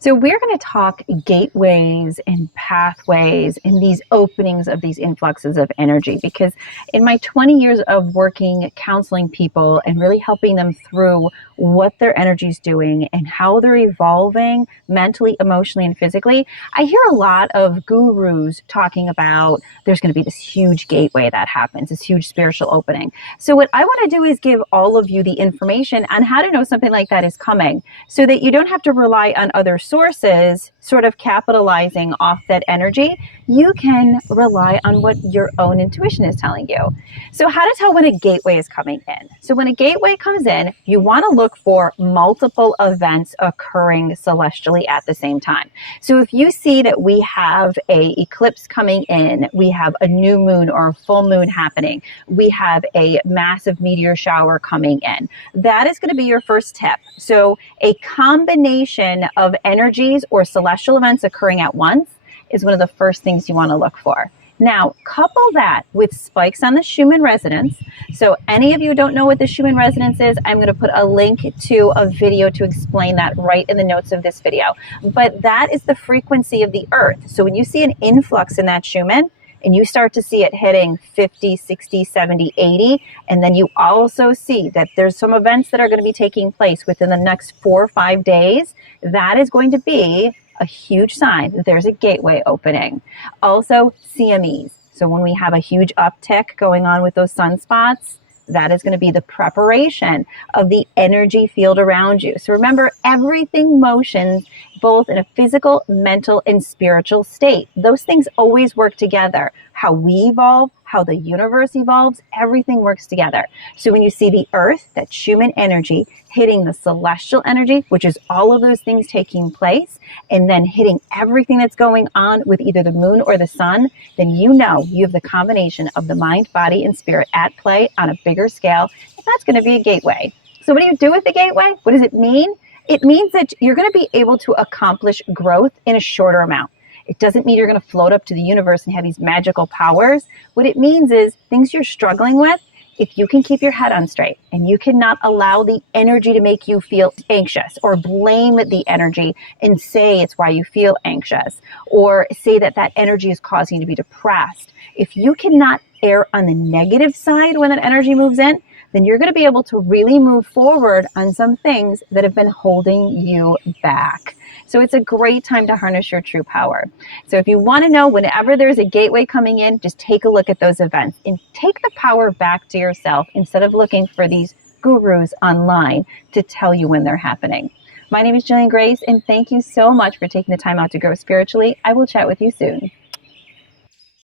So we're going to talk gateways and pathways and these openings of these influxes of energy, because in my 20 years of working, counseling people and really helping them through what their energy is doing and how they're evolving mentally, emotionally, and physically, I hear a lot of gurus talking about there's going to be this huge gateway that happens, this huge spiritual opening. So what I want to do is give all of you the information on how to know something like that is coming, so that you don't have to rely on other sources sort of capitalizing off that energy. You can rely on what your own intuition is telling you. So how to tell when a gateway is coming in? So when a gateway comes in, you want to look for multiple events occurring celestially at the same time. So if you see that we have a eclipse coming in, we have a new moon or a full moon happening, we have a massive meteor shower coming in, that is going to be your first tip. So a combination of energies or celestial events occurring at once is one of the first things you want to look for. Now, couple that with spikes on the Schumann Resonance. So any of you who don't know what the Schumann Resonance is, I'm going to put a link to a video to explain that right in the notes of this video. But that is the frequency of the Earth. So when you see an influx in that Schumann, and you start to see it hitting 50, 60, 70, 80, and then you also see that there's some events that are going to be taking place within the next 4 or 5 days, that is going to be a huge sign that there's a gateway opening. Also, CMEs. So when we have a huge uptick going on with those sunspots, that is going to be the preparation of the energy field around you. So remember, everything motions both in a physical, mental, and spiritual state. Those things always work together. How we evolve, how the universe evolves, everything works together. So when you see the Earth, that Schumann energy, hitting the celestial energy, which is all of those things taking place, and then hitting everything that's going on with either the moon or the sun, then you know you have the combination of the mind, body, and spirit at play on a bigger scale, and that's going to be a gateway. So what do you do with the gateway? What does it mean? It means that you're going to be able to accomplish growth in a shorter amount. It doesn't mean you're going to float up to the universe and have these magical powers. What it means is things you're struggling with, if you can keep your head on straight and you cannot allow the energy to make you feel anxious or blame the energy and say it's why you feel anxious or say that that energy is causing you to be depressed. If you cannot err on the negative side when that energy moves in, then you're going to be able to really move forward on some things that have been holding you back. So it's a great time to harness your true power. So if you want to know whenever there's a gateway coming in, just take a look at those events and take the power back to yourself instead of looking for these gurus online to tell you when they're happening. My name is Jillian Greyse, and thank you so much for taking the time out to grow spiritually. I will chat with you soon.